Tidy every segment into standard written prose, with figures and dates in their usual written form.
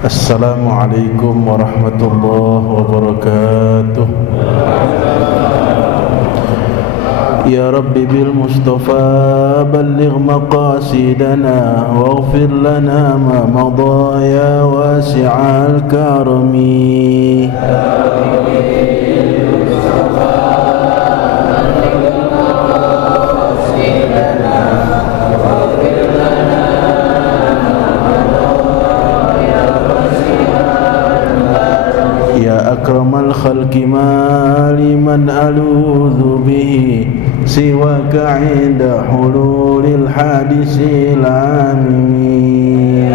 Assalamualaikum warahmatullahi wabarakatuh. Ya Rabbi bil Mustafa balligh maqasidana waghfir lana ma madha ya wasi'al karami. أكرم الخلق ما لمن ألوذ به سواك عند حلول الحادث العامين.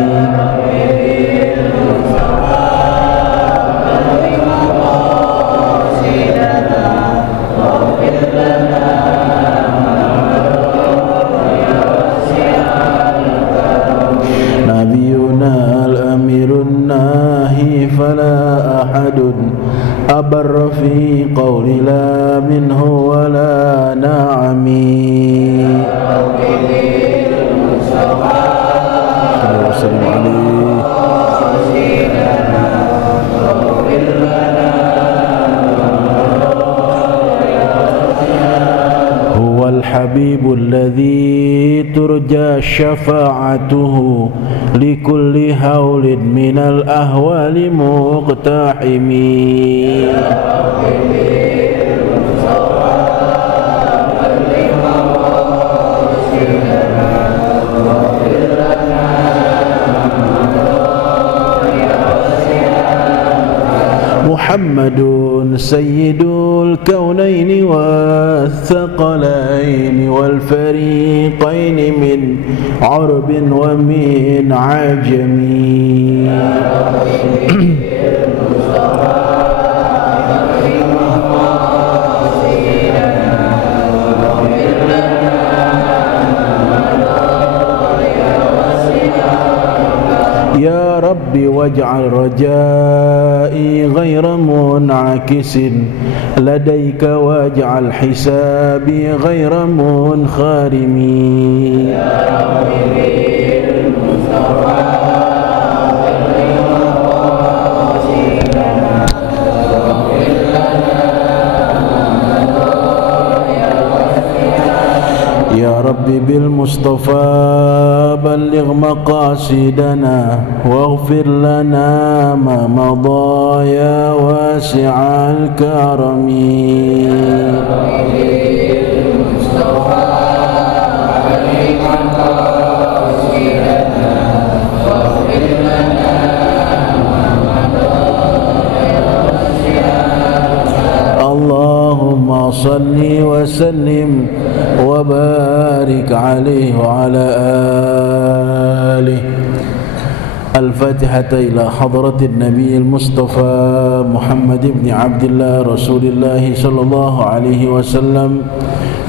نبينا الأمير الناهي فلا أحد أبر في قول لا منه ولا نعمي. هو الحبيب الذي ترجى شفاعته لكل هول من الأهوال مقتحم. محمد سيد الكونين والثقلين والفريقين من عرب ومن عجم. يا ربي واجعل رجائي غير منعكس لديك واجعل حسابي غير منخرم. يا ربي بالمصطفى بلغ مقاصدنا واغفر لنا ما مضى يا واسع الكرم. اللهم صل وسلم وبارك عليه وعلى آله. الفاتحة إلى حضرة النبي المصطفى محمد بن عبد الله رسول الله صلى الله عليه وسلم،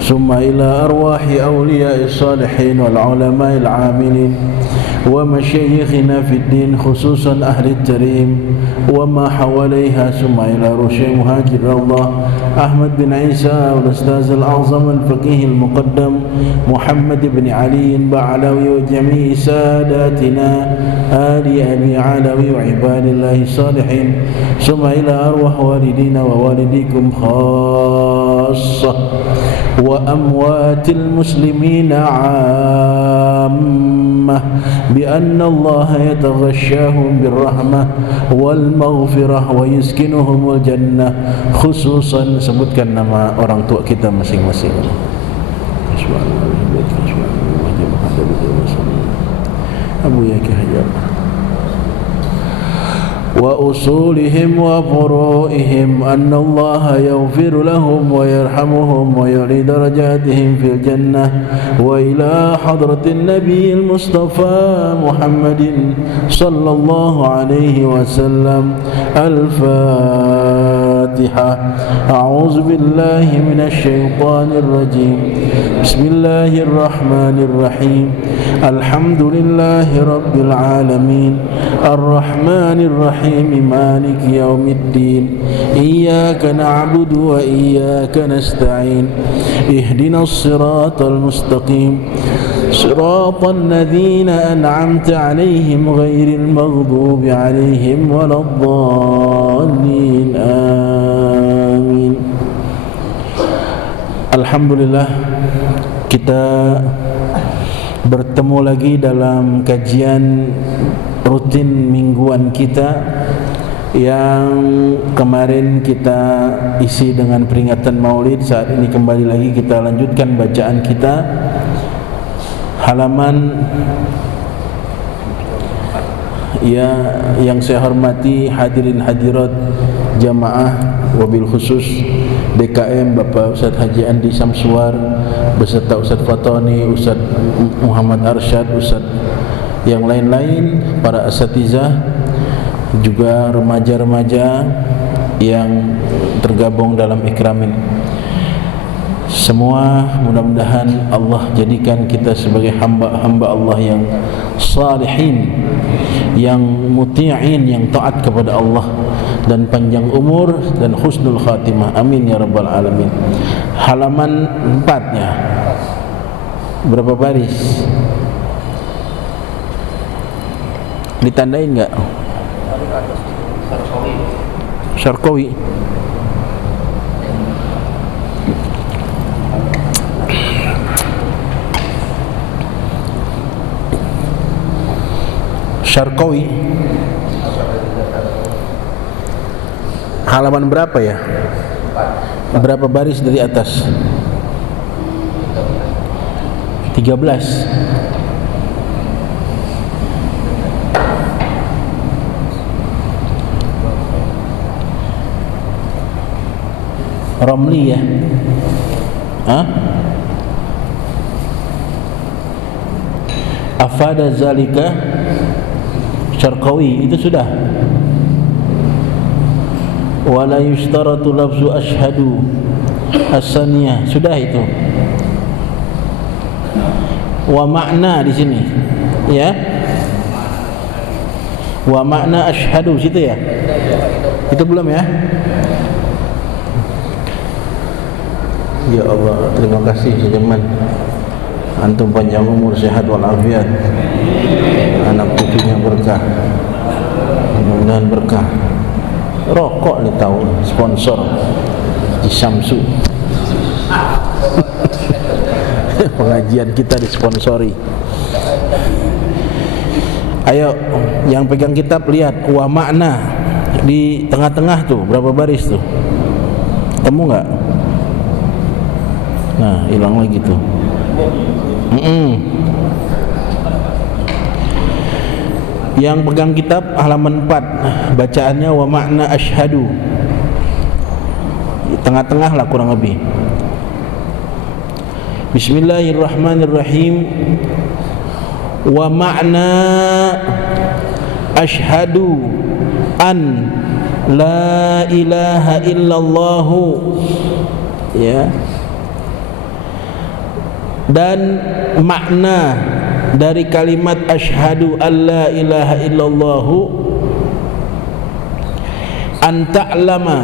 ثم إلى أرواح أولياء الصالحين والعلماء العاملين ومشايخنا في الدين خصوصا أهل التريم وما حواليها، ثم إلى رشي مهاجر الله أحمد بن عيسى والأستاذ الأعظم الفقيه المقدم محمد بن علي بعلوي وجميع ساداتنا آل أبي علوي وعباد الله الصالحين، ثم إلى أرواح والدينا ووالديكم خاصة وأموات المسلمين عامة، بأن الله يتغشاهم بالرحمة والمغفرة ويسكنهم الجنة. خصوصا sebutkan nama orang tua kita masing-masing. Abu Yaki Hajar وأصولهم وفروعهم أن الله يغفر لهم ويرحمهم ويعلي درجاتهم في الجنة. وإلى حضرة النبي المصطفى محمد صلى الله عليه وسلم. الفاتحة. أعوذ بالله من الشيطان الرجيم. بسم الله الرحمن الرحيم. الحمد لله رب العالمين الرحمن الرحيم مالك يوم الدين. إياك نعبد وإياك نستعين. اهدنا الصراط المستقيم Siratal ladzina an'amta 'alaihim ghairil maghdubi 'alaihim waladdallin. Amin. Alhamdulillah, kita bertemu lagi dalam kajian rutin mingguan kita yang kemarin kita isi dengan peringatan Maulid. Saat ini kembali lagi kita lanjutkan bacaan kita, halaman ya yang saya hormati hadirin hadirat jamaah, wabil khusus DKM Bapak Ustaz Haji Andi Samsuar beserta Ustaz Fatoni, Ustaz Muhammad Arsyad, Ustaz yang lain-lain, para asatizah, juga remaja-remaja yang tergabung dalam ikramin. Semua mudah-mudahan Allah jadikan kita sebagai hamba-hamba Allah yang salihin, yang muti'in, yang taat kepada Allah, dan panjang umur dan husnul khatimah. Amin ya rabbal alamin. Halaman 4-nya berapa baris? Ditandain enggak? Syarqawi. Syarqawi. Halaman berapa ya? Berapa baris dari atas? 13. Romli ya? Afada zalika Syarqawi, itu sudah. Wala yushtaratu lafzu ashhadu as-saniyah, sudah itu. Wa makna di sini ya. Wa makna ashhadu situ ya. Itu belum ya? Ya Allah, terima kasih sejaman. Antum panjang umur, sehat walafiat, anak cucunya berkah, mudah-mudahan berkah. Rokok nih tahun sponsor di Syamsu. Pengajian kita disponsori. Ayo, yang pegang kitab lihat wa makna di tengah-tengah tuh, berapa baris tuh? Temu nggak? Nah, hilang lagi tuh. Yang pegang kitab halaman 4, bacaannya wa makna asyhadu. Di tengah-tengah lah kurang lebih. Bismillahirrahmanirrahim. Wa makna asyhadu an la ilaha illallah, ya. Dan makna dari kalimat asyhadu alla ilaha illallah an ta'lama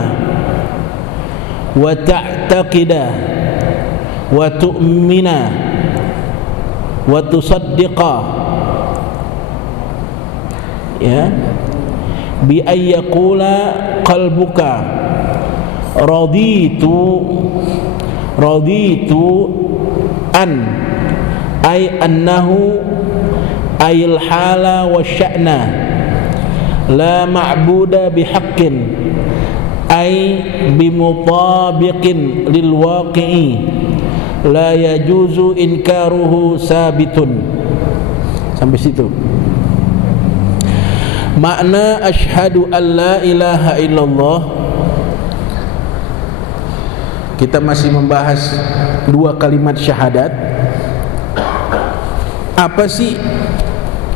wa ta'taqida wa tu'mina wa tusaddiqa, ya, bi ayyaqula qalbuka raditu an ay annahu ayil hala wa sya'na la ma'buda bihaqqin ay bimutabiqin lil waqi'i la yajuzu inkaruhu sabitun. Sampai situ. Makna asyhadu an la ilaha illallah, kita masih membahas dua kalimat syahadat. Apa sih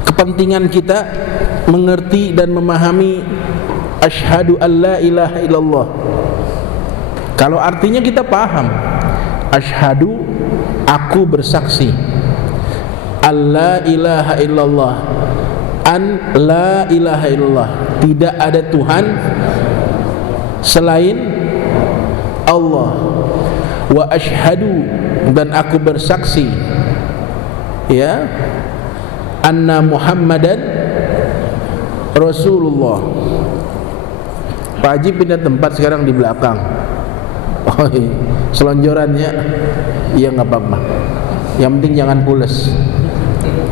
kepentingan kita mengerti dan memahami asyhadu an la ilaha illallah? Kalau artinya kita paham, asyhadu, aku bersaksi, an la ilaha illallah, an la ilaha illallah, tidak ada Tuhan selain Allah. Wa asyhadu, dan aku bersaksi, ya, anna Muhammadan Rasulullah. Pak Haji pindah tempat sekarang di belakang. Oh, selonjorannya ya nggak apa-apa. Yang penting jangan pules.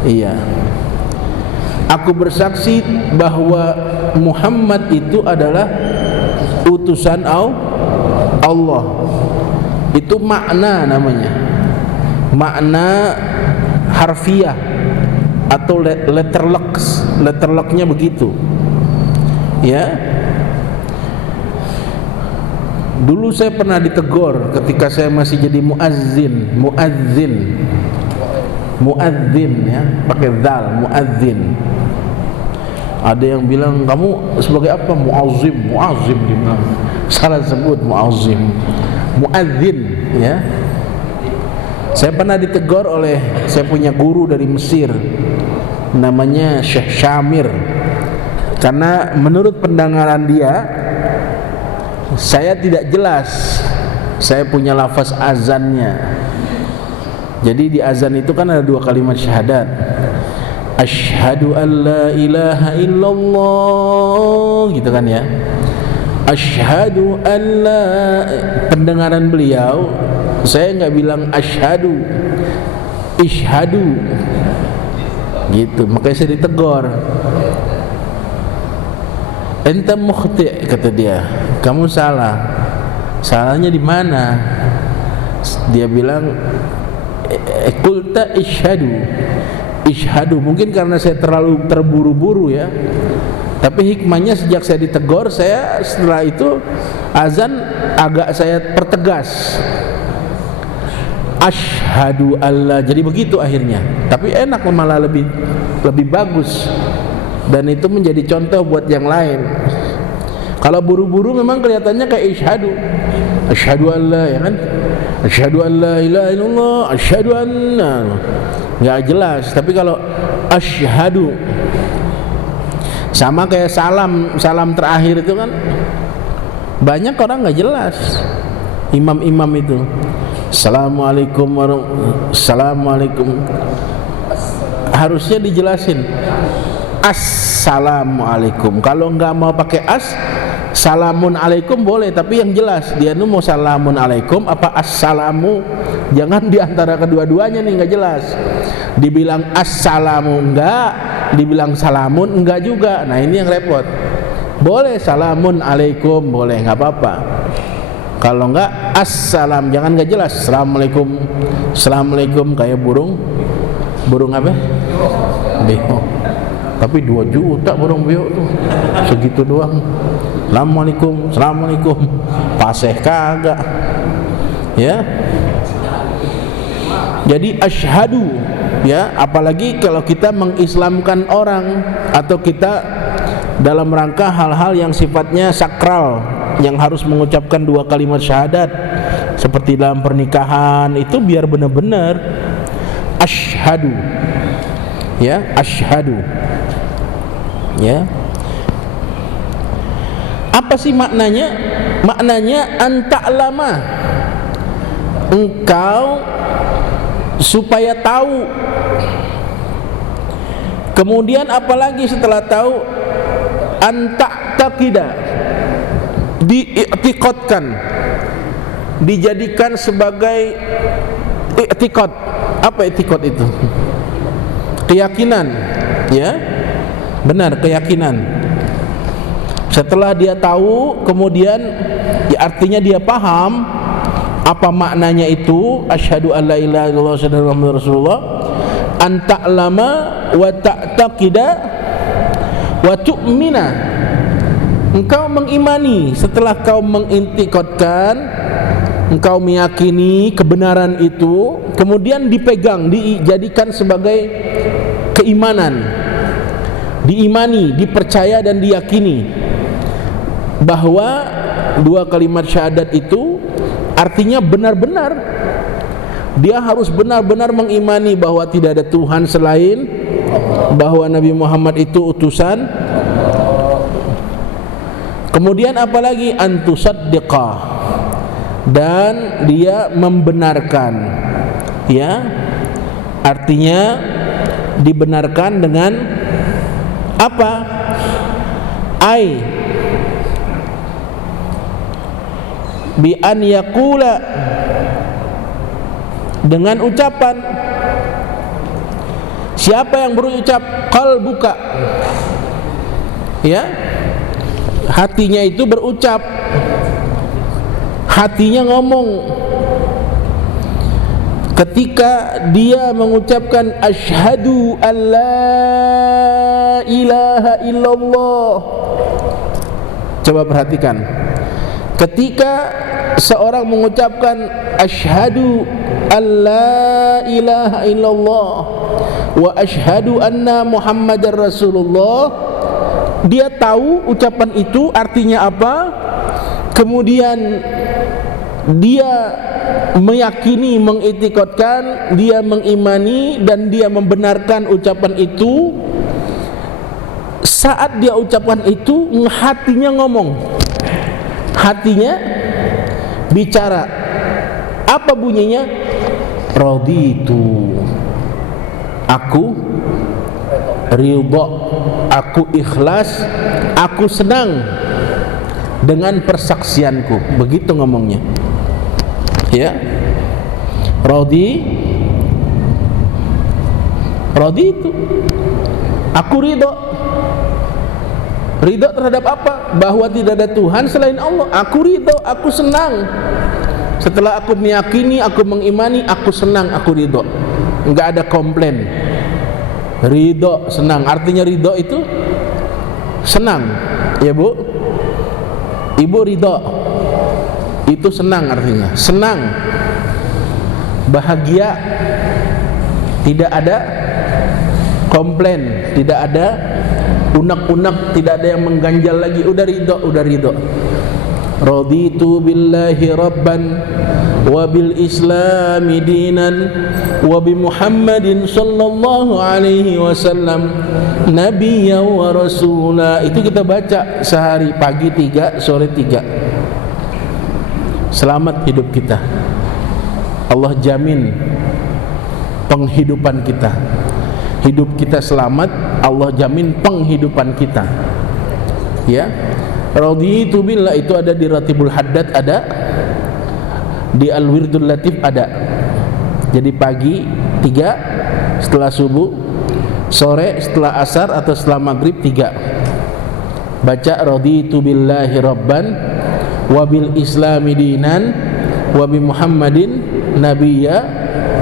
Iya. Aku bersaksi bahwa Muhammad itu adalah utusan Allah. Itu makna namanya. Makna harfiah atau letterlocknya begitu. Ya. Dulu saya pernah ditegur ketika saya masih jadi muadzin ya, pakai dzal, muadzin. Ada yang bilang kamu sebagai apa? Muazzim dia bilang. Salah sebut muadzin ya. Saya pernah ditegur oleh saya punya guru dari Mesir namanya Syekh Syamir, karena menurut pendengaran dia saya tidak jelas saya punya lafaz azannya. Jadi di azan itu kan ada 2 kalimat syahadat, asyhadu an la ilaha illallah, gitu kan ya. Asyhadu an la, pendengaran beliau saya nggak bilang asyhadu, ishhadu gitu, makanya saya ditegur. Enta mukhti', kata dia, kamu salah. Salahnya di mana? Dia bilang qulta ishhadu. Mungkin karena saya terlalu terburu-buru ya. Tapi hikmahnya sejak saya ditegur, saya setelah itu azan agak saya pertegas. Asyhadu alla, jadi begitu akhirnya. Tapi enak, malah lebih bagus. Dan itu menjadi contoh buat yang lain. Kalau buru-buru memang kelihatannya kayak asyhadu alla, ya kan? Asyhadu an la ilaha illallah, asyhadu anna, nggak jelas. Tapi kalau asyhadu, sama kayak salam terakhir itu kan banyak orang nggak jelas. Imam itu assalamualaikum assalamualaikum, harusnya dijelasin assalamualaikum. Kalau nggak mau pakai salamun alaikum boleh, tapi yang jelas dia nu mau salamun alaikum apa assalamu, jangan diantara kedua-duanya nih, nggak jelas. Dibilang assalamu enggak, dibilang salamun enggak juga. Nah ini yang repot. Boleh salamun alaikum, boleh, nggak apa-apa. Kalau enggak assalam, jangan nggak jelas. Assalamualaikum kayak burung apa? Beo. Tapi 2 juta burung beo tuh, segitu doang. Assalamualaikum, paseh kagak ya. Jadi asyhadu ya, apalagi kalau kita mengislamkan orang atau kita dalam rangka hal-hal yang sifatnya sakral, yang harus mengucapkan 2 kalimat syahadat, seperti dalam pernikahan itu biar benar-benar asyhadu ya, asyhadu ya. Apa sih maknanya? Maknanya anta'lama, engkau supaya tahu. Kemudian apalagi setelah tahu? Anta'taqida, diiktikadkan, dijadikan sebagai iktikad. Apa iktikad itu? Keyakinan ya, benar, keyakinan. Setelah dia tahu, kemudian ya artinya dia paham apa maknanya itu asyhadu an la ilaha illallah asyhadu anna muhammadar rasulullah, anta'lama wa ta'taqida wa tu'mina, engkau mengimani. Setelah kau mengintikadkan, engkau meyakini kebenaran itu, kemudian dipegang, dijadikan sebagai keimanan, diimani, dipercaya dan diyakini bahwa 2 kalimat syahadat itu artinya benar-benar. Dia harus benar-benar mengimani bahwa tidak ada Tuhan selain, bahwa Nabi Muhammad itu utusan. Kemudian apalagi antusaddiqa, dan dia membenarkan ya, Artinya dibenarkan dengan apa? Bi an yaqula, dengan ucapan. Siapa yang berucap? Qalbuka, ya, hatinya itu berucap, hatinya ngomong. Ketika dia mengucapkan asyhadu an la ilaha illallah, coba perhatikan, ketika seorang mengucapkan asyhadu an la ilaha illallah wa asyhadu anna muhammadar rasulullah, dia tahu ucapan itu artinya apa, kemudian dia meyakini, mengitikadkan, dia mengimani dan dia membenarkan ucapan itu. Saat dia ucapkan itu, hatinya ngomong, hatinya bicara. Apa bunyinya? Raditu, aku ridha, aku ikhlas, aku senang dengan persaksianku. Begitu ngomongnya, ya. Radi itu aku ridho terhadap apa? Bahwa tidak ada Tuhan selain Allah. Aku ridho, aku senang. Setelah aku meyakini, aku mengimani, aku senang, aku ridho. Enggak ada komplain. Ridho, senang. Artinya ridho itu senang, ya Bu. Ibu ridho itu senang, artinya senang, bahagia, tidak ada komplain, tidak ada unek-unek, tidak ada yang mengganjal lagi. Udah ridho. Raditu billahi rabban wa bil islami dinan wa bi Muhammadin sallallahu alaihi wasallam nabiyya wa rasula. Itu kita baca sehari, pagi 3, sore 3. Selamat hidup kita. Allah jamin penghidupan kita. Hidup kita selamat, Allah jamin penghidupan kita. Ya. Raditu billah itu ada di Ratibul Haddad, ada di Al-Wirdul Latif, ada. Jadi pagi 3 setelah subuh, sore setelah asar atau setelah maghrib 3. Baca raditu billahi rabban wa bil islami dinan wa bi Muhammadin nabiyya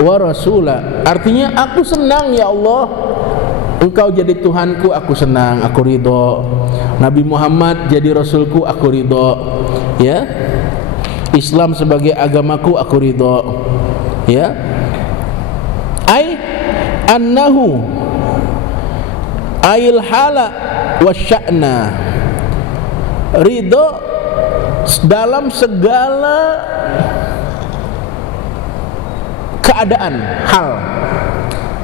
wa rasula. Artinya aku senang ya Allah, Engkau jadi Tuhanku, aku senang, aku ridho. Nabi Muhammad jadi Rasulku, aku ridho. Ya, Islam sebagai agamaku, aku ridho. Ya, ai annahu ail hala wasya'na, ridho dalam segala keadaan, hal,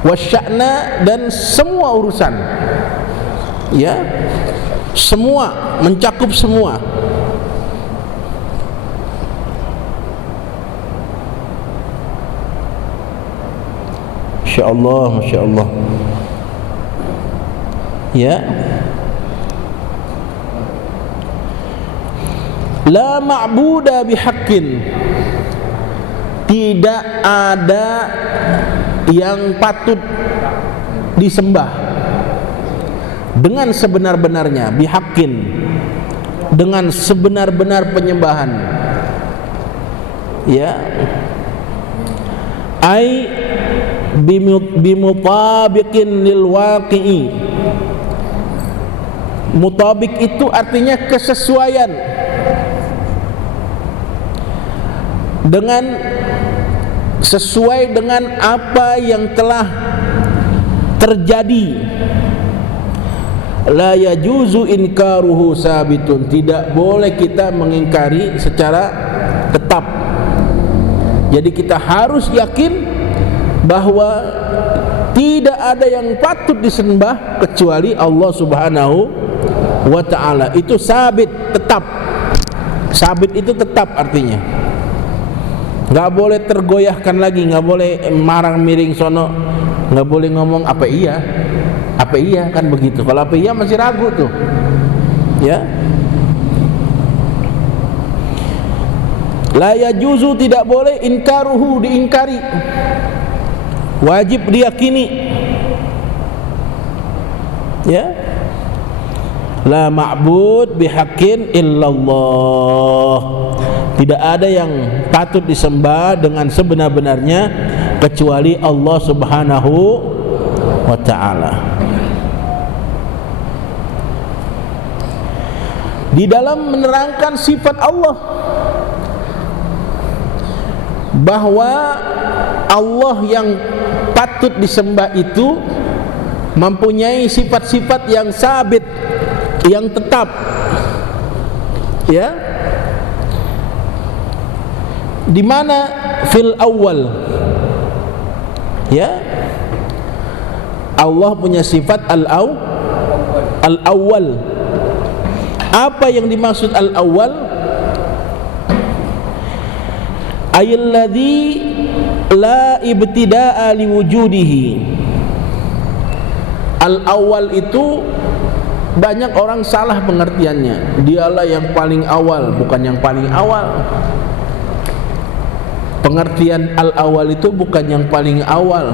wasya'na, dan semua urusan. Ya, semua, mencakup semua. Masya Allah, Masya Allah. Ya, la ma'buda bihaqqin, tidak ada yang patut disembah dengan sebenar-benarnya, bihaqqin, dengan sebenar-benar penyembahan. Ya, ai bimutabiqin lil waqi'i. Mutabik itu artinya kesesuaian dengan, sesuai dengan apa yang telah terjadi. La yajuzu inkaruhu sabitun, tidak boleh kita mengingkari secara tetap. Jadi kita harus yakin bahwa tidak ada yang patut disembah kecuali Allah Subhanahu wa ta'ala. Itu sabit, tetap. Sabit itu tetap artinya. Nggak boleh tergoyahkan lagi, nggak boleh marang miring sono nggak boleh ngomong apa iya kan begitu. Kalau apa iya masih ragu tuh, ya. La yajuzu, tidak boleh, inkaruhu, diingkari, wajib diyakini, ya. La ma'bud bihaqqin illallah, tidak ada yang patut disembah dengan sebenar-benarnya kecuali Allah Subhanahu wa ta'ala. Di dalam menerangkan sifat Allah, bahwa Allah yang patut disembah itu mempunyai sifat-sifat yang sabit, yang tetap, ya. Di mana fil awal, ya, Allah punya sifat al-awwal. Apa yang dimaksud al-awwal? Ayyalladzi la ibtida'a liwujudihi. Al-awwal itu banyak orang salah pengertiannya. Dialah yang paling awal, bukan yang paling awal. Pengertian al-awwal itu bukan yang paling awal.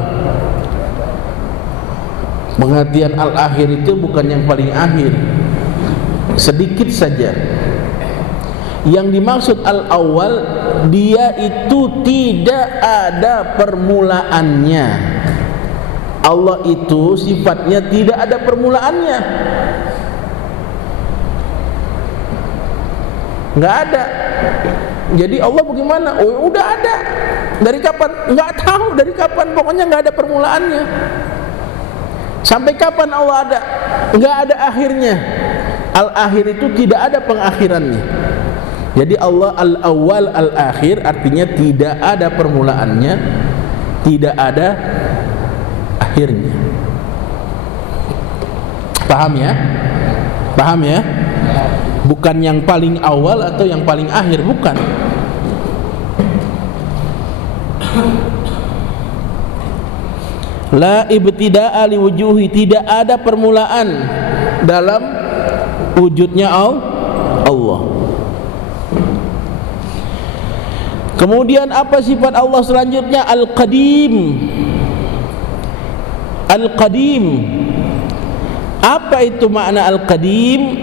Pengertian al-akhir itu bukan yang paling akhir. Sedikit saja. Yang dimaksud al-awwal, dia itu tidak ada permulaannya. Allah itu sifatnya tidak ada permulaannya, nggak ada. Jadi Allah bagaimana? Oh, udah ada. Dari kapan? Nggak tahu dari kapan. Pokoknya nggak ada permulaannya. Sampai kapan Allah ada? Nggak ada akhirnya. Al-akhir itu tidak ada pengakhirannya. Jadi Allah al-awwal al-akhir, artinya tidak ada permulaannya, tidak ada akhirnya. Paham ya? Paham ya? Bukan yang paling awal atau yang paling akhir, bukan. La ibtida'a liwujuhi, tidak ada permulaan dalam wujudnya Allah. Kemudian apa sifat Allah selanjutnya? Al-Qadim. Al-Qadim, apa itu makna Al-Qadim?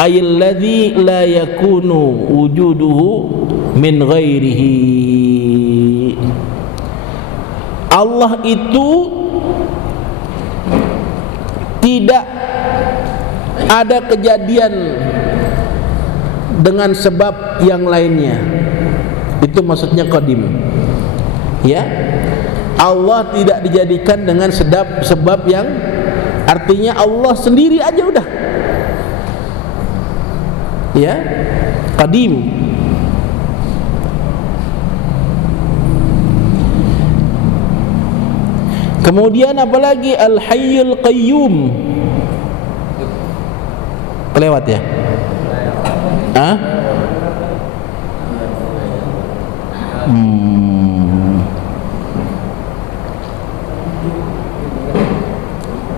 Ayyalladzi la yakunu wujuduhu min ghairihi. Allah itu tidak ada kejadian dengan sebab yang lainnya. Itu maksudnya qadim, ya. Allah tidak dijadikan dengan sebab yang artinya Allah sendiri aja udah, ya, qadim. Kemudian apalagi? Al-Hayyul Qayyum. Kelewat ya? Hah?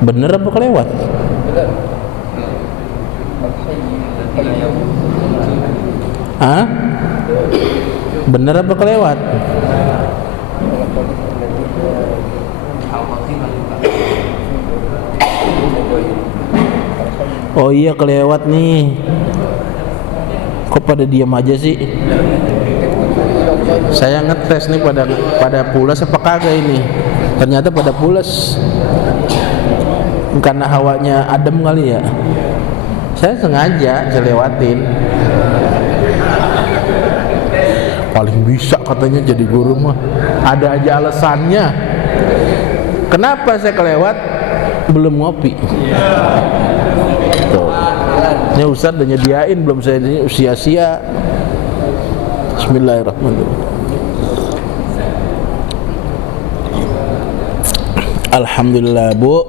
Bener apa kelewat? Hah? Bener apa kelewat? Oh iya kelewat nih. Kok pada diam aja sih? Saya ngetes nih pada pulas apa kagak ini. Ternyata pada pulas. Karena hawanya adem kali ya. Saya sengaja lewatin. Paling bisa katanya jadi guru mah. Ada aja alasannya. Kenapa saya kelewat? Belum ngopi. Tuh. Ini Ustaz udah nyediain, belum saya sia-sia. Bismillahirrahmanirrahim. Alhamdulillah Bu,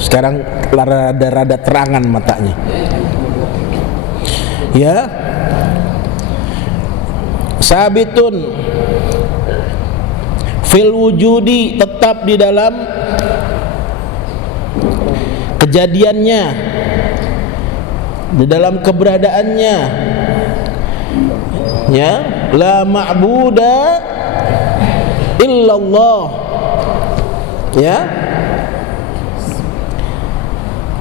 sekarang rada terangan matanya. Ya, sabitun fil wujudi, tetap di dalam kejadiannya, di dalam keberadaannya, ya, la ma'buda illallah, ya,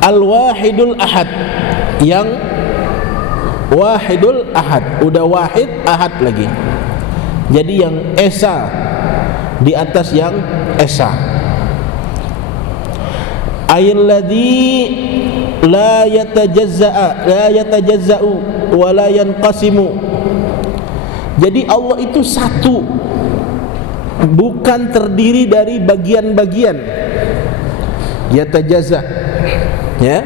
al-wahidul ahad, yang wahidul ahad, udah wahid, ahad lagi, jadi yang esa di atas yang esa. Ailladzi la yatajazza'u wa la yanqasimu. Jadi Allah itu satu, bukan terdiri dari bagian-bagian. Yatajazza, ya,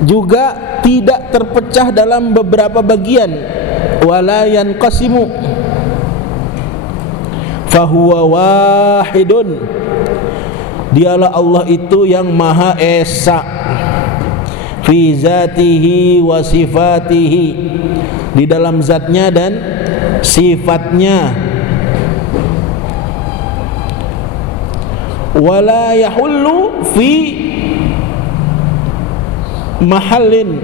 juga tidak terpecah dalam beberapa bagian. Wala yanqasimu, fahuwa wahidun. Dialah Allah itu yang Maha Esa, fi zatihi wa sifatihi, di dalam zatnya dan sifatnya. Wala yahullu fi mahallin,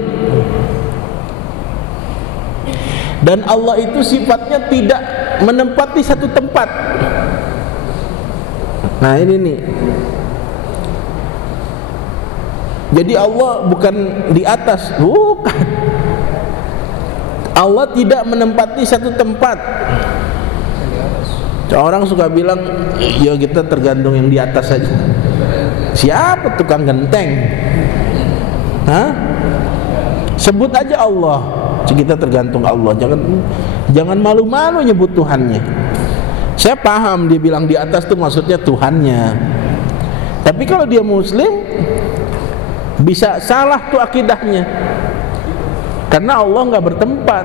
dan Allah itu sifatnya tidak menempati satu tempat. Nah ini nih, jadi Allah bukan di atas, bukan. Allah tidak menempati satu tempat. Orang suka bilang, ya kita tergantung yang di atas saja. Siapa tukang genteng? Hah? Sebut aja Allah. Kita tergantung Allah. Jangan malu-malu nyebut Tuhannya. Saya paham dia bilang di atas itu maksudnya Tuhannya. Tapi kalau dia Muslim, bisa salah tuh akidahnya. Karena Allah nggak bertempat.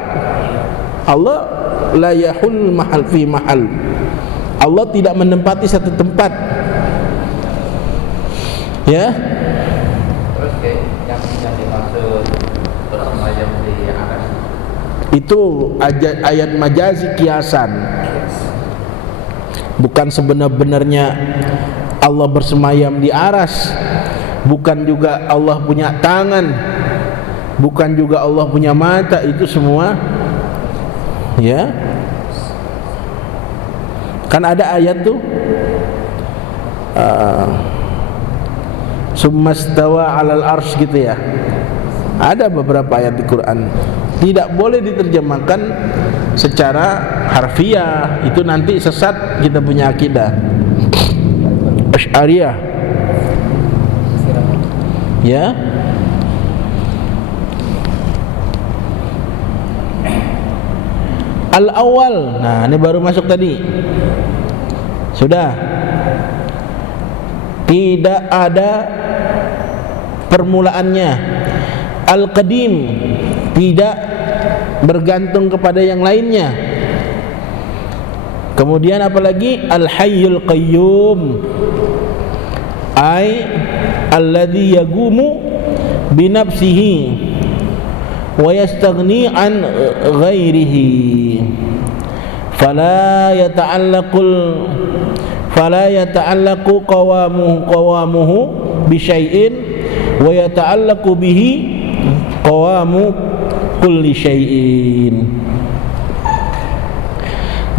Allah la yahul mahal fi mahal. Allah tidak menempati satu tempat. Ya. Terus yang dimaksud bersemayam di atas itu ayat majazi kiasan. Bukan sebenar-benarnya Allah bersemayam di aras. Bukan juga Allah punya tangan. Bukan juga Allah punya mata. Itu semua, ya, kan ada ayat tuh, summastawa alal arsy gitu ya. Ada beberapa ayat di Quran tidak boleh diterjemahkan secara harfiah, itu nanti sesat kita punya akidah Asy'ariyah, ya. Al-awwal, nah ini baru masuk tadi. Sudah. Tidak ada permulaannya. Al-qadim, tidak bergantung kepada yang lainnya. Kemudian apalagi Al-hayyul qayyum, ay alladzi yagumu binafsihi wa yastaghni an ghairihi, fala yata'allaqu qawamuhu bi syai'in wa yata'allaqu bihi qawamu kulli syai'in.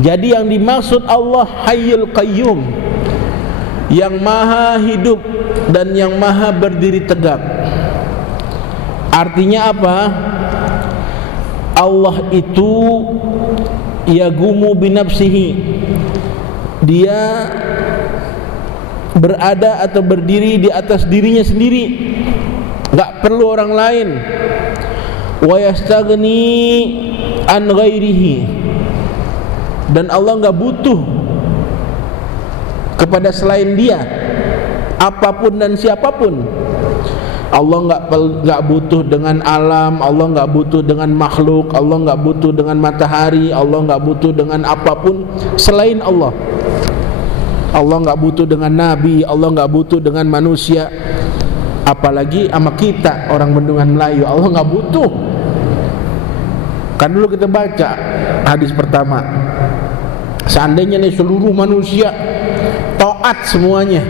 Jadi yang dimaksud Allah Hayyul Qayyum, yang maha hidup dan yang maha berdiri tegak. Artinya apa? Allah itu yagumu binafsihi, dia berada atau berdiri di atas dirinya sendiri, gak perlu orang lain. Wa yastaghni an ghairihi, dan Allah gak butuh kepada selain dia, apapun dan siapapun. Allah nggak butuh dengan alam, Allah nggak butuh dengan makhluk, Allah nggak butuh dengan matahari, Allah nggak butuh dengan apapun selain Allah. Allah nggak butuh dengan nabi, Allah nggak butuh dengan manusia, apalagi sama kita orang Bendungan Melayu. Allah nggak butuh. Kan dulu kita baca hadis pertama, seandainya nih seluruh manusia taat semuanya,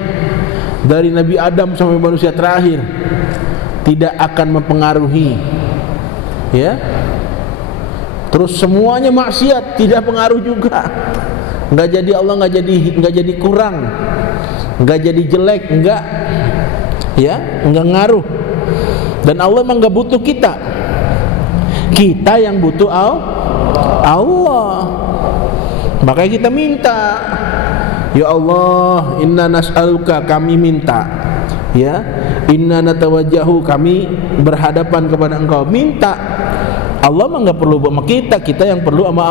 dari Nabi Adam sampai manusia terakhir tidak akan mempengaruhi, ya. Terus semuanya maksiat tidak pengaruh juga. Enggak jadi Allah enggak jadi kurang. Enggak jadi jelek, enggak. Ya, enggak ngaruh. Dan Allah memang enggak butuh kita. Kita yang butuh Allah. Makanya kita minta, ya Allah, inna nas'aluka, kami minta, ya, inna natawajjahu, kami berhadapan kepada Engkau, minta. Allah mah nggak perlu sama kita yang perlu sama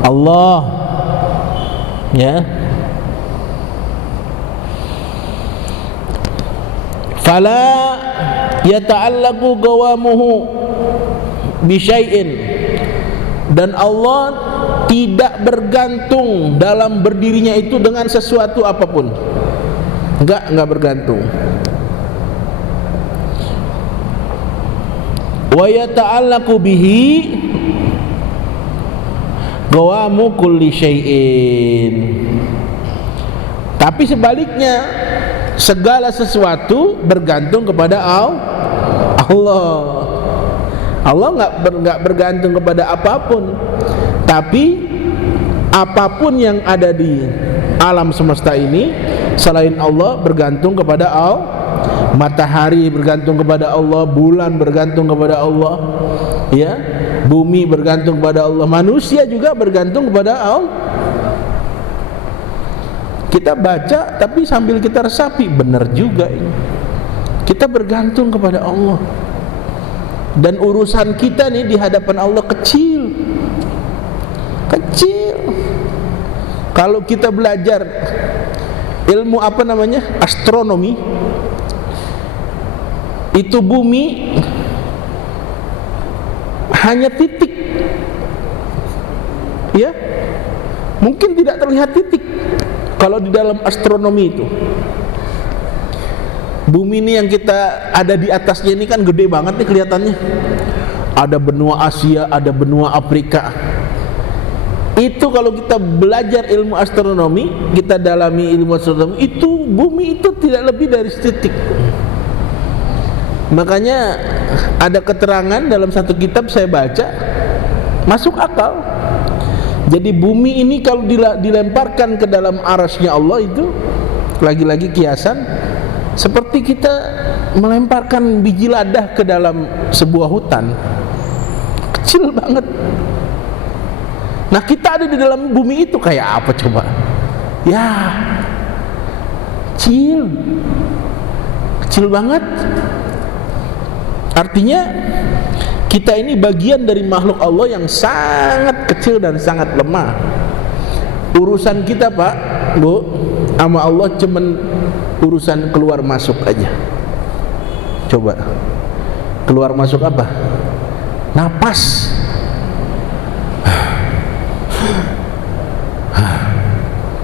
Allah, ya. Fala yata'allaqu qawamuhu bi syai'in, dan Allah tidak bergantung dalam berdirinya itu dengan sesuatu apapun. Enggak bergantung. Wa yata'allaqu bihi qawamu kulli syai'in. Tapi sebaliknya, segala sesuatu bergantung kepada Allah. Allah enggak bergantung kepada apapun. Tapi apapun yang ada di alam semesta ini selain Allah bergantung kepada Allah. Matahari bergantung kepada Allah, bulan bergantung kepada Allah, ya, bumi bergantung kepada Allah, manusia juga bergantung kepada Allah. Kita baca tapi sambil kita resapi, benar juga ini. Kita bergantung kepada Allah. Dan urusan kita nih di hadapan Allah kecil. Kalau kita belajar ilmu astronomi, itu bumi hanya titik, ya, mungkin tidak terlihat titik kalau di dalam astronomi itu. Bumi ini yang kita ada di atasnya ini kan gede banget nih kelihatannya. Ada benua Asia, ada benua Afrika. Itu kalau kita belajar ilmu astronomi, kita dalami ilmu astronomi, itu bumi itu tidak lebih dari setitik. Makanya ada keterangan dalam satu kitab saya baca, masuk akal. Jadi bumi ini kalau dilemparkan ke dalam arasnya Allah itu, lagi-lagi kiasan, seperti kita melemparkan biji ladah ke dalam sebuah hutan. Kecil banget. Nah, kita ada di dalam bumi itu kayak apa coba? Ya, kecil banget. Artinya kita ini bagian dari makhluk Allah yang sangat kecil dan sangat lemah. Urusan kita, Pak, Bu, sama Allah cuman urusan keluar masuk aja. Coba keluar masuk apa? Napas.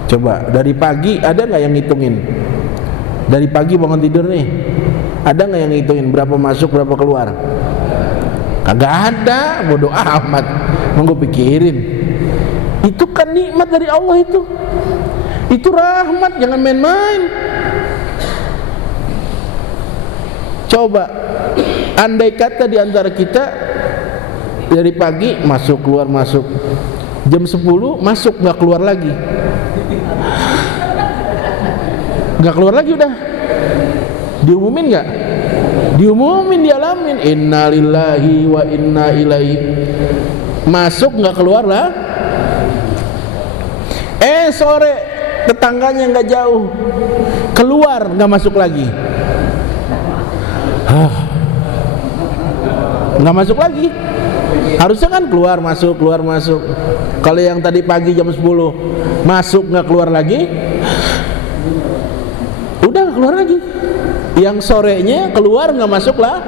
Coba dari pagi ada nggak yang ngitungin? Dari pagi bangun tidur nih, ada nggak yang ngitungin berapa masuk berapa keluar? Kagak ada, bodoh amat. Mau gue pikirin. Itu kan nikmat dari Allah itu. Itu rahmat, jangan main-main. Coba, andai kata di antara kita dari pagi masuk keluar masuk, jam 10 masuk nggak keluar lagi, nggak keluar lagi udah. Diumumin nggak? Diumumin, dialamin. Inna lillahi wa inna ilaihi. Masuk nggak keluar lah. Sore tetangganya nggak jauh, keluar nggak masuk lagi. Nggak masuk lagi. Harusnya kan keluar masuk. Kalau yang tadi pagi jam 10 masuk nggak keluar lagi, udah nggak keluar lagi. Yang sorenya keluar nggak masuk lah.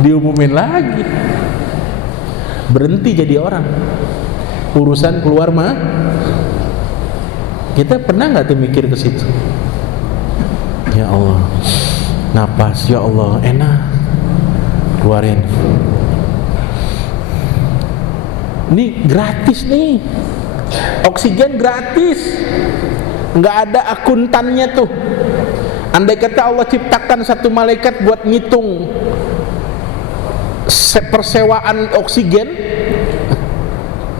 Diumumin lagi. Berhenti jadi orang. Urusan keluar mah. Kita pernah nggak tuh mikir ke situ? Ya Allah, napas, ya Allah, enak, keluarin. Ini gratis nih, Oksigen gratis, nggak ada akuntannya tuh. Andai kata Allah ciptakan satu malaikat buat ngitung persewaan oksigen,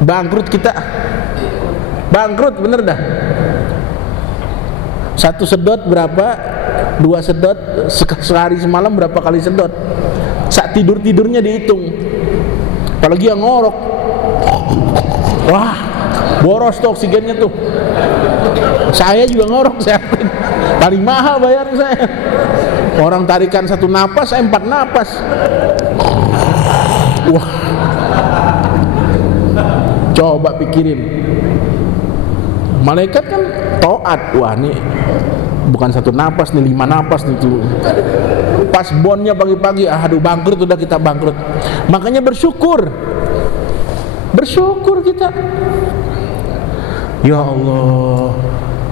bangkrut kita. Bangkrut bener dah. Satu sedot berapa, dua sedot, sehari semalam berapa kali sedot. Saat tidur-tidurnya dihitung. Apalagi yang ngorok, wah boros tuh oksigennya tuh. Saya juga ngorok, saya paling mahal bayar saya. Orang tarikan satu napas, saya 4 napas. Wah, coba pikirin. Malaikat kan taat. Wah, nih bukan 1 napas nih, 5 napas nih tuh. Pas bonnya pagi-pagi, aduh bangkrut, udah kita bangkrut. Makanya bersyukur kita. Ya Allah,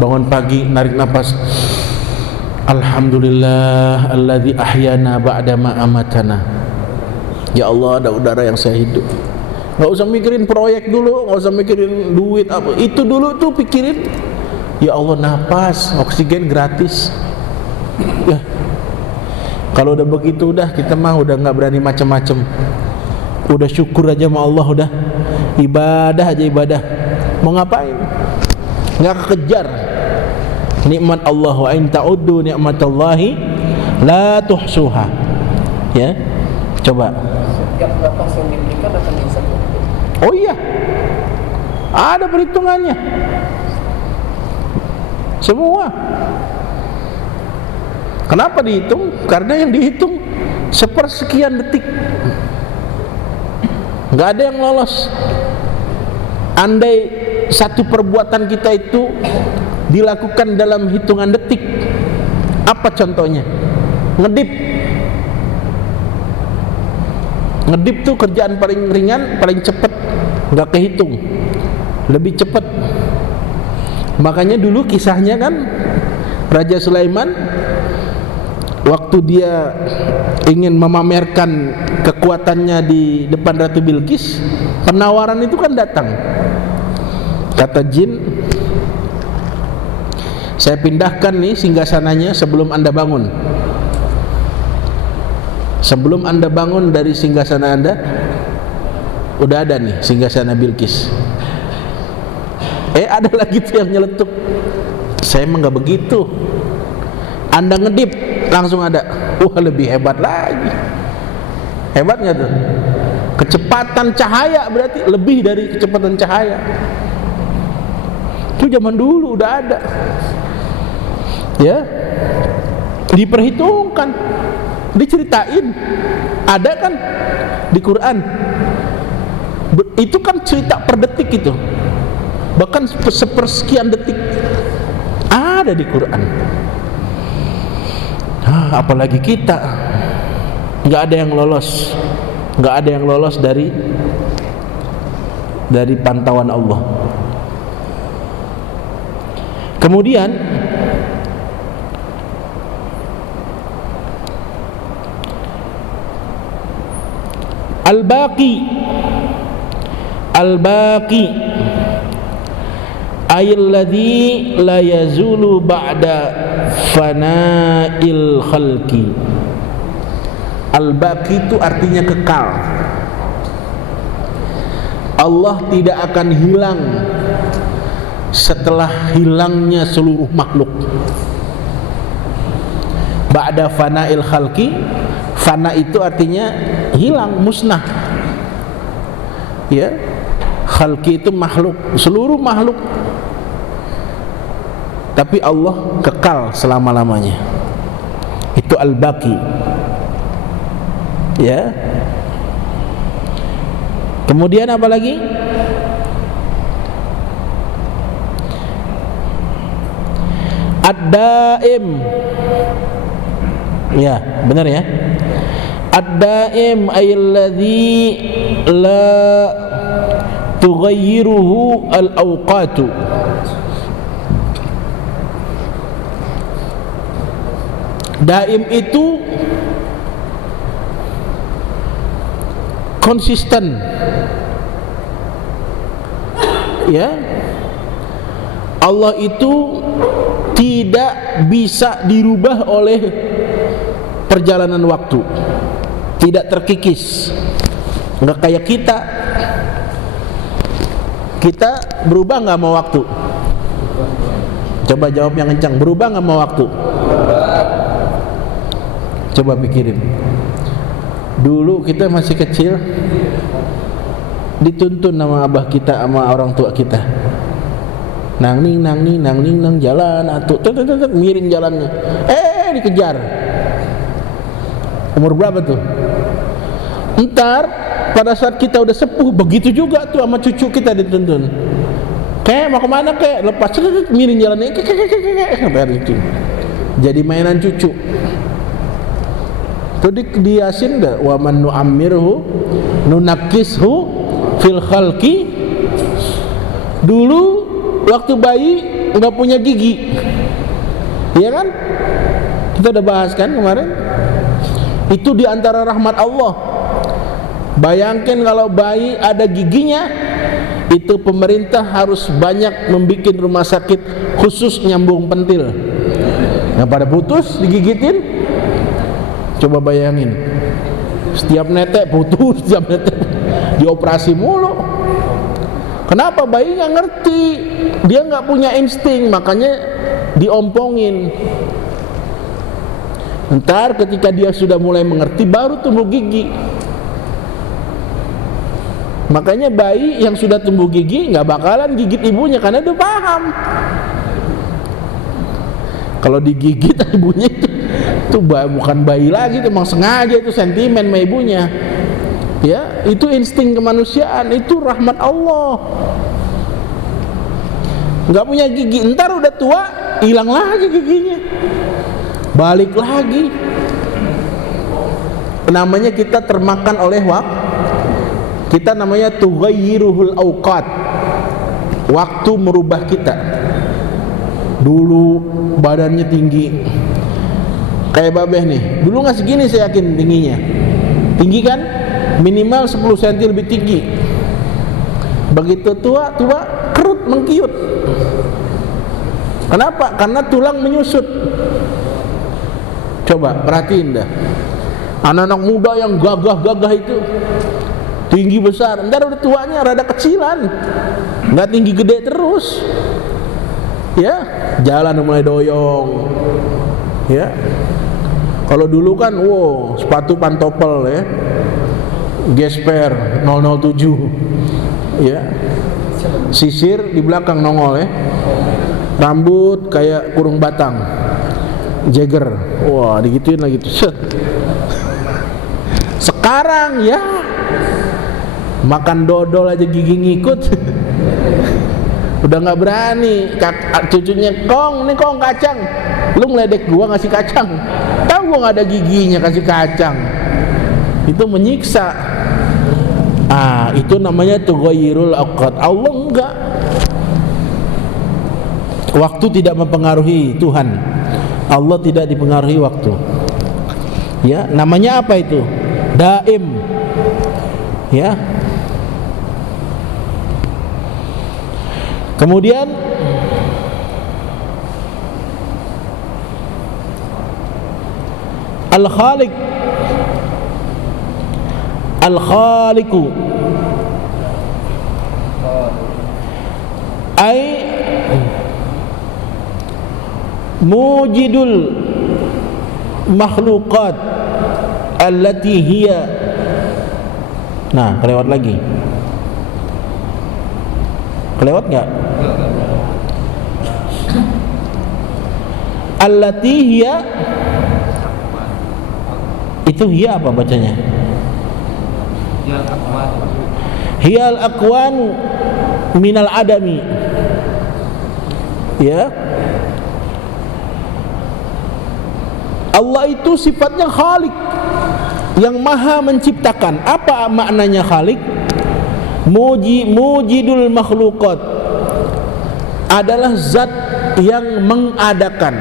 bangun pagi narik napas, alhamdulillah alladzi ahyana ba'dama amatana. Ya Allah, ada udara yang saya hidup. Gak usah mikirin proyek dulu, gak usah mikirin duit apa. Itu dulu tuh pikirin, ya Allah, napas, oksigen gratis. Ya, kalau udah begitu udah kita mah udah gak berani macam-macam. Udah syukur aja sama Allah, udah ibadah aja ibadah. Mau ngapain? Nggak kekejar nikmat Allah. Wa in ta'uddu ni'matallahi la tuhsuha. Ya, coba. Setiap nafas yang diberikan akan dihisap. Oh iya, ada perhitungannya. Semua. Kenapa dihitung? Karena yang dihitung sepersekian detik. Nggak ada yang lolos. Andai satu perbuatan kita itu dilakukan dalam hitungan detik, apa contohnya? Ngedip. Ngedip tuh kerjaan paling ringan, paling cepat, nggak kehitung, lebih cepat. Makanya dulu kisahnya kan Raja Sulaiman waktu dia ingin memamerkan kekuatannya di depan Ratu Bilqis, penawaran itu kan datang. Kata jin, saya pindahkan nih singgasananya sebelum Anda bangun. Sebelum Anda bangun dari singgasana Anda, udah ada nih singgasana Bilqis. Ada lagi tuh yang nyeletuk. Saya emang gak begitu. Anda ngedip, langsung ada. Wah, lebih hebat lagi. Hebat gak tuh? Kecepatan cahaya berarti lebih dari kecepatan cahaya. Itu zaman dulu udah ada. Ya, diperhitungkan, diceritain, ada kan di Quran. Itu kan cerita per detik itu, bahkan sepersekian detik ada di Quran. Apalagi kita, nggak ada yang lolos, nggak ada yang lolos dari pantauan Allah. Kemudian Al-Baqi ayalladzi la yazulu ba'da fana'il khalqi. Al-Baqi itu artinya kekal. Allah tidak akan hilang setelah hilangnya seluruh makhluk. Ba'da fana'il khalqi, fana itu artinya hilang, musnah. Ya, khalqi itu makhluk, seluruh makhluk. Tapi Allah kekal selama-lamanya. Itu Al-Baqi. Ya. Kemudian apa lagi? Ad-Daim. Ya, benar ya. Ad-Daim alladzi la tughayyiruhu al-awqatu. Daim itu konsisten. Ya. Allah itu tidak bisa dirubah oleh perjalanan waktu, tidak terkikis. Nggak kayak kita. Kita berubah nggak sama waktu? Coba jawab yang kencang. Berubah nggak sama waktu? Coba pikirin. Dulu kita masih kecil, dituntun sama abah kita, sama orang tua kita. Nang ning jalan atuh, miring jalannya. Dikejar. Umur berapa tuh? Entar pada saat kita udah sepuh, begitu juga tuh sama cucu kita dituntun. Kayak mau kemana kayak lepas miring jalannya sampai itu. Jadi mainan cucu. Tuh di Yasin enggak, wa man nu'ammirhu nunakkishu fil khalqi. Dulu waktu bayi enggak punya gigi. Iya kan? Kita udah bahas kan kemarin? Itu di antara rahmat Allah. Bayangkan kalau bayi ada giginya, itu pemerintah harus banyak membuat rumah sakit khusus nyambung pentil. Yang pada putus digigitin. Coba bayangin, setiap netek putus, setiap netek dioperasi mulu. Kenapa? Bayi nggak ngerti, dia nggak punya insting, makanya diompongin. Ntar ketika dia sudah mulai mengerti, baru tumbuh gigi. Makanya bayi yang sudah tumbuh gigi nggak bakalan gigit ibunya karena udah paham. Kalau digigit ibunya itu bukan bayi lagi, itu emang sengaja, itu sentimen sama ibunya. Ya, itu insting kemanusiaan, itu rahmat Allah. Nggak punya gigi, ntar udah tua hilang lagi giginya, balik lagi. Namanya kita termakan oleh waktu. Kita namanya tughayyiruhul awqat. Waktu merubah kita. Dulu badannya tinggi kayak babeh nih, dulu nggak segini saya yakin tingginya. Tinggi kan? Minimal 10 cm lebih tinggi. Begitu tua kerut mengkiut. Kenapa? Karena tulang menyusut. Coba perhatiin dah, anak-anak muda yang gagah-gagah itu tinggi besar, ntar udah tuanya rada kecilan, nggak tinggi gede terus. Ya, jalan mulai doyong. Ya, kalau dulu kan, sepatu pantopel ya, gesper 007, ya, sisir di belakang nongol ya, rambut kayak kurung batang, Jagger, digituin lagi tuh. Sekarang ya, makan dodol aja gigi ngikut. Udah nggak berani. Cucunya, Kong kacang, lu ngeledek gua ngasih kacang, tahu gua nggak ada giginya kasih kacang. Itu menyiksa. Itu namanya tughayyirul awqat. Allah enggak. Waktu tidak mempengaruhi Tuhan. Allah tidak dipengaruhi waktu. Ya, namanya apa itu? Daim. Ya. Kemudian Al-Khaliq, Al-Khaliqu ay mujidul makhluqat allati hiya. Nah, kelewat lagi. Kelewat enggak? Allati hiya, itu hiya apa bacanya? Hiyal aqwan minal adami. Ya, Allah itu sifatnya Khalik, yang maha menciptakan. Apa maknanya Khalik? Mujidul makhluqat adalah zat yang mengadakan,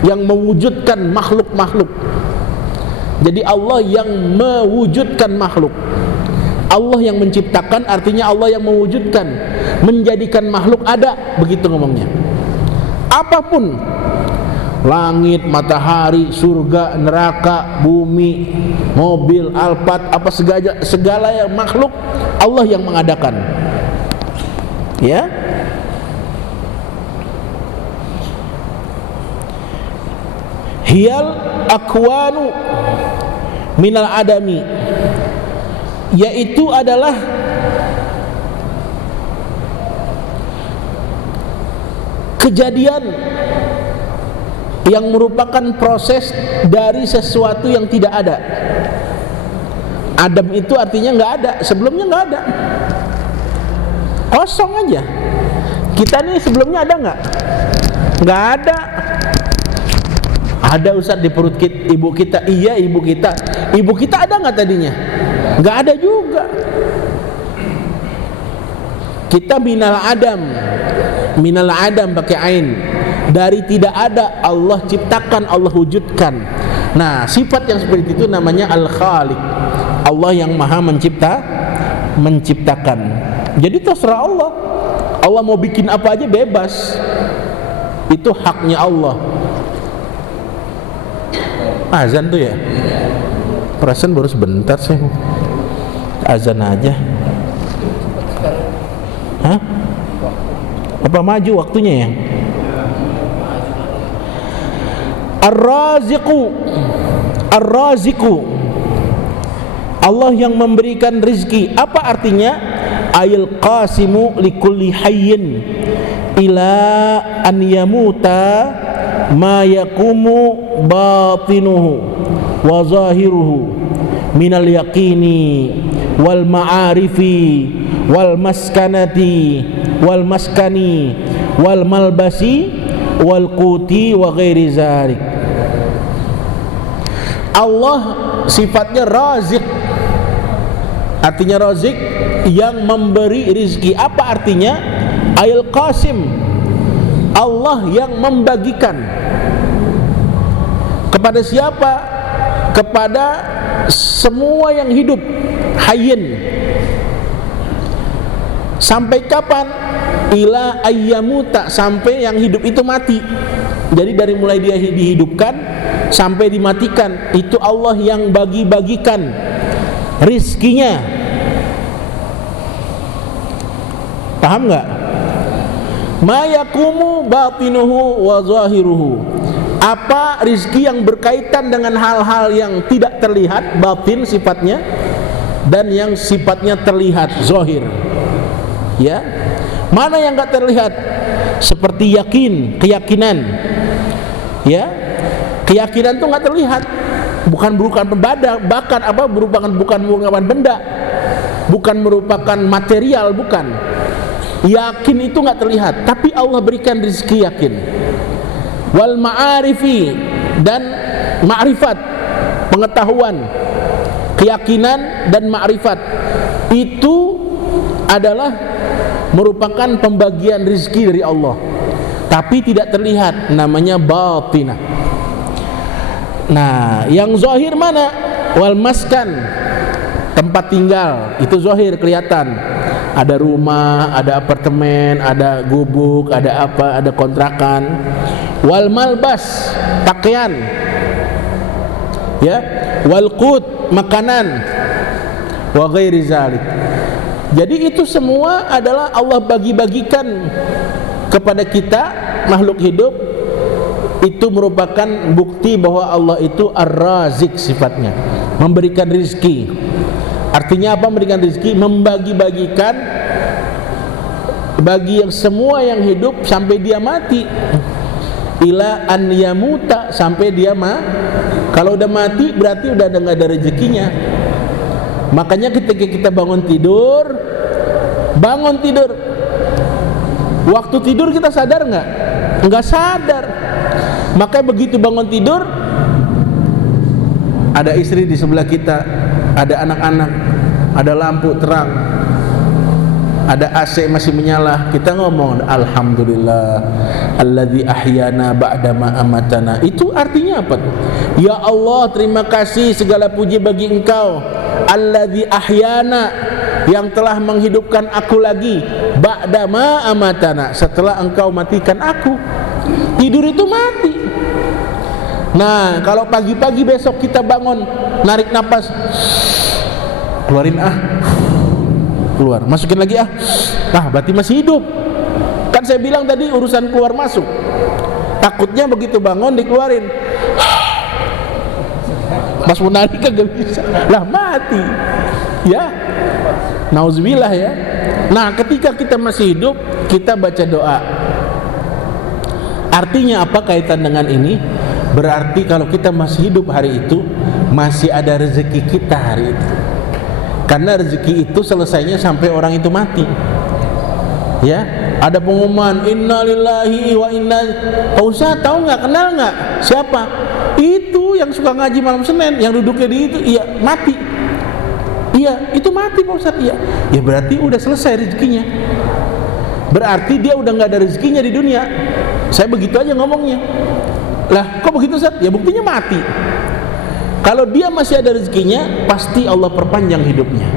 yang mewujudkan makhluk-makhluk. Jadi Allah yang mewujudkan makhluk. Allah yang menciptakan artinya Allah yang mewujudkan, menjadikan makhluk ada, begitu ngomongnya. apapun, langit, matahari, surga, neraka, bumi, mobil, Alphard, apa segala yang makhluk Allah yang mengadakan. Ya. Hiyal akwanu minal adami, yaitu adalah kejadian yang merupakan proses dari sesuatu yang tidak ada. Adam itu artinya nggak ada, sebelumnya nggak ada, kosong aja. Kita nih sebelumnya ada nggak? Nggak ada. Ada Ustaz di perut ibu kita. Iya, ibu kita. Ibu kita ada nggak tadinya? Nggak ada juga. Kita minal adam pakai ain. Dari tidak ada Allah ciptakan, Allah wujudkan. Nah, sifat yang seperti itu namanya Al-Khaliq. Allah yang maha menciptakan. Jadi terserah Allah. Allah mau bikin apa aja bebas. Itu haknya Allah. Azan tuh ya? Perasaan baru sebentar sih. Azan aja. Hah? Apa maju waktunya ya? Ar-Raziqu, Allah yang memberikan rizki. Apa artinya? Ayil qasimu likulli hayyin ila an yamuta ma yakumu batinuhu wa zahiruhu minal yaqini wal ma'arifi wal maskanati wal maskani wal malbasi wal quti wa ghairi zalik. Allah sifatnya Raziq, artinya Raziq yang memberi rizki. Apa artinya? Ayil qasim, Allah yang membagikan. Kepada siapa? Kepada semua yang hidup, hayyin. Sampai kapan? Ila ayyamuta, sampai yang hidup itu mati. Jadi dari mulai dia dihidupkan sampai dimatikan, itu Allah yang bagi-bagikan rizkinya. Paham nggak? Ma yakumu batinuhu wa zahiruhu, apa rizki yang berkaitan dengan hal-hal yang tidak terlihat, batin sifatnya, dan yang sifatnya terlihat, zahir. Ya, mana yang nggak terlihat? Seperti yakin, keyakinan. Ya, keyakinan itu nggak terlihat, bukan merupakan bukan benda, bukan merupakan material, bukan. Yakin itu nggak terlihat, tapi Allah berikan rezeki yakin. Wal ma'arifi, dan ma'rifat, pengetahuan, keyakinan dan ma'rifat itu adalah merupakan pembagian rezeki dari Allah, tapi tidak terlihat, namanya batinah. Nah, yang zahir mana? Wal maskan, tempat tinggal, itu zahir, kelihatan. Ada rumah, ada apartemen, ada gubuk, ada apa, ada kontrakan. Wal malbas, pakaian. Ya, wal qut, makanan. Wa ghairi zalik. Jadi itu semua adalah Allah bagi-bagikan kepada kita makhluk hidup. Itu merupakan bukti bahwa Allah itu Ar-Raziq sifatnya, memberikan rizki. Artinya apa memberikan rizki? Membagi-bagikan bagi yang semua yang hidup sampai dia mati. Ila an yamuta, sampai dia kalau udah mati berarti udah nggak ada rezekinya. Makanya ketika kita bangun tidur, waktu tidur kita sadar nggak? Nggak sadar. Maka begitu bangun tidur, ada istri di sebelah kita, ada anak-anak, ada lampu terang, ada AC masih menyala, kita ngomong alhamdulillah alladzi ahyana ba'dama amatana. Itu artinya apa? Ya Allah, terima kasih, segala puji bagi Engkau, alladzi ahyana, yang telah menghidupkan aku lagi, ba'dama amatana, setelah Engkau matikan aku. Tidur itu mati. Nah, kalau pagi-pagi besok kita bangun, narik napas, keluarin keluar, masukin lagi berarti masih hidup. Kan saya bilang tadi urusan keluar masuk. Takutnya begitu bangun dikeluarin, pas mau narik kagak bisa, lah mati. Ya, nauzubillah ya. Nah, ketika kita masih hidup, kita baca doa. Artinya apa kaitan dengan ini? Berarti kalau kita masih hidup hari itu, masih ada rezeki kita hari itu. Karena rezeki itu selesainya sampai orang itu mati. Ya, ada pengumuman innalillahi wa inna. Pak Ustaz tahu nggak, kenal nggak? Siapa? Itu yang suka ngaji malam Senin, yang duduknya di itu, iya mati. Iya, itu mati Pak Ustaz. Iya. Ya berarti udah selesai rezekinya. Berarti dia udah nggak ada rezekinya di dunia. Saya begitu aja ngomongnya. Lah, kok begitu Ustaz? Ya buktinya mati. Kalau dia masih ada rezekinya, pasti Allah perpanjang hidupnya.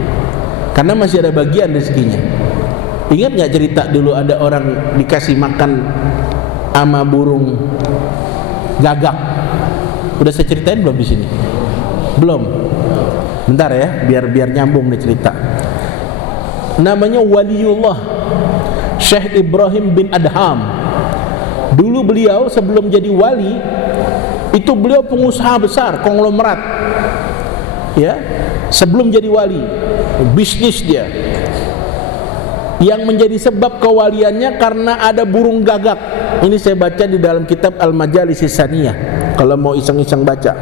Karena masih ada bagian rezekinya. Ingat nggak cerita dulu ada orang dikasih makan sama burung gagak? Udah saya ceritain belum di sini? Belum. Bentar ya, biar nyambung nih cerita. Namanya Waliullah Syekh Ibrahim bin Adham. Dulu beliau sebelum jadi wali, itu beliau pengusaha besar, konglomerat. Ya, sebelum jadi wali, bisnis dia. Yang menjadi sebab kewaliannya karena ada burung gagak. Ini saya baca di dalam kitab Al-Majalis Saniyah. Kalau mau iseng-iseng baca,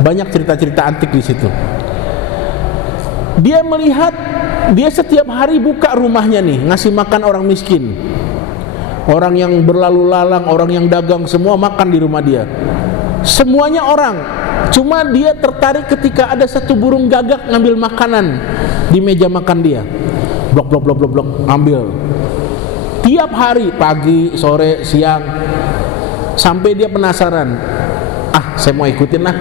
banyak cerita-cerita antik di situ. Dia melihat, dia setiap hari buka rumahnya nih, ngasih makan orang miskin, orang yang berlalu lalang, orang yang dagang, semua makan di rumah dia. Semuanya orang, cuma dia tertarik ketika ada satu burung gagak ngambil makanan di meja makan dia. Blok, ambil. Tiap hari, pagi, sore, siang, sampai dia penasaran. Saya mau ikutin lah.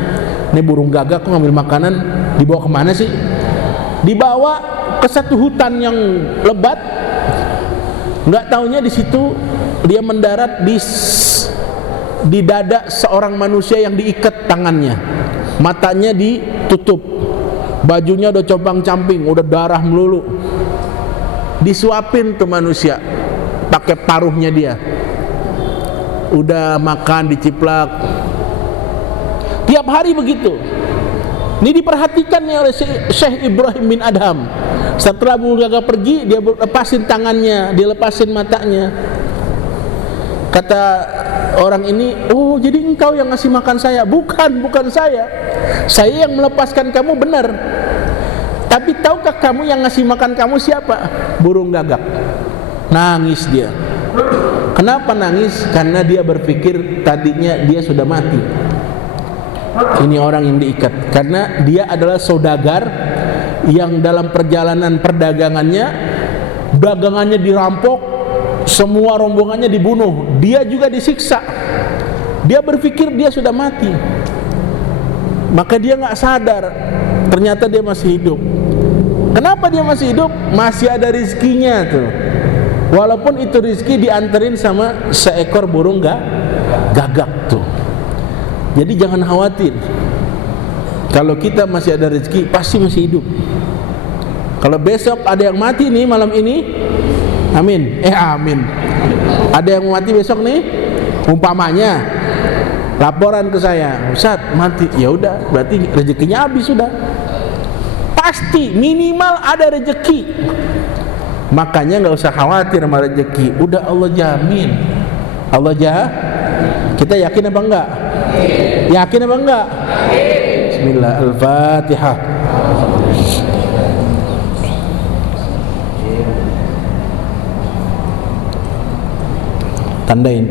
Ini burung gagak kok ngambil makanan, dibawa kemana sih? Dibawa ke satu hutan yang lebat. Nggak taunya di situ dia mendarat di dada seorang manusia yang diikat tangannya, matanya ditutup, bajunya udah compang-camping, udah darah melulu. Disuapin tuh manusia pakai paruhnya dia, udah makan diciplak. Tiap hari begitu. Ini diperhatikan oleh Syekh Ibrahim bin Adham. Setelah burung gagak pergi, dia lepasin tangannya, dia lepasin matanya. Kata orang ini, oh jadi engkau yang ngasih makan saya? Bukan saya. Saya yang melepaskan kamu, benar. Tapi tahukah kamu yang ngasih makan kamu siapa? Burung gagak. Nangis dia. Kenapa nangis? Karena dia berpikir tadinya dia sudah mati. Ini orang yang diikat, karena dia adalah saudagar yang dalam perjalanan perdagangannya, dagangannya dirampok, semua rombongannya dibunuh, dia juga disiksa. Dia berpikir dia sudah mati, maka dia nggak sadar ternyata dia masih hidup. Kenapa dia masih hidup? Masih ada rizkinya tuh, walaupun itu rizki dianterin sama seekor burung gagak tuh. Jadi jangan khawatir, kalau kita masih ada rezeki pasti masih hidup. Kalau besok ada yang mati nih malam ini, amin, amin. Ada yang mati besok nih, umpamanya laporan ke saya, Ustaz mati, ya udah berarti rezekinya habis sudah. Pasti minimal ada rezeki. Makanya nggak usah khawatir sama rezeki, udah Allah jamin. Allah kita yakin apa enggak? Yakin apa enggak? Bismillah, Al-Fatihah. Tandain.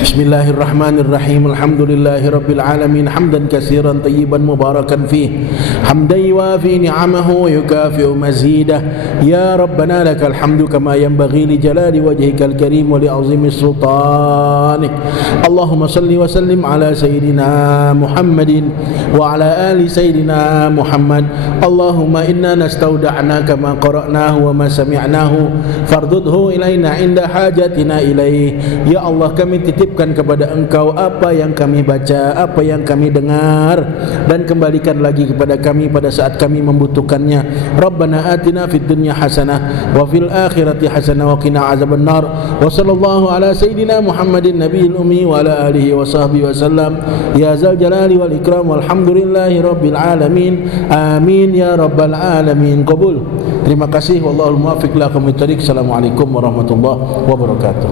Bismillahirrahmanirrahim. Alhamdulillahirabbil alamin hamdan katsiran tayyiban mubarakan fih hamdan yuwafi ni'amahu wa yukafi'u mazidah. Ya Rabbana lakal hamdu kama yanbaghi li jalali wajhikal karim wa li 'azimi sultanik. Allahumma salli wa sallim ala sayyidina Muhammadin wa ala ali sayyidina Muhammad. Allahumma inna nastauda'naka ma qara'nahu wa ma sami'nahu fardudhu ilaina inda hajatina ilaih. Ya Allah, kami titipkan kepada Engkau apa yang kami baca, apa yang kami dengar, dan kembalikan lagi kepada kami pada saat kami membutuhkannya. Rabbana atina fid dunya hasanah wa fil akhirati hasanah wa qina azaban nar. Wa sallallahu ala sayyidina Muhammadin nabiyil ummi wa ala alihi wa sahbihi wa sallam. Ya zal jalali wal ikram walhamdulillahi rabbil alamin. Amin ya rabbal alamin. Qabul. Terima kasih. Wallahul muwaffiq ila aqwamit thoriq. Assalamualaikum warahmatullahi wabarakatuh.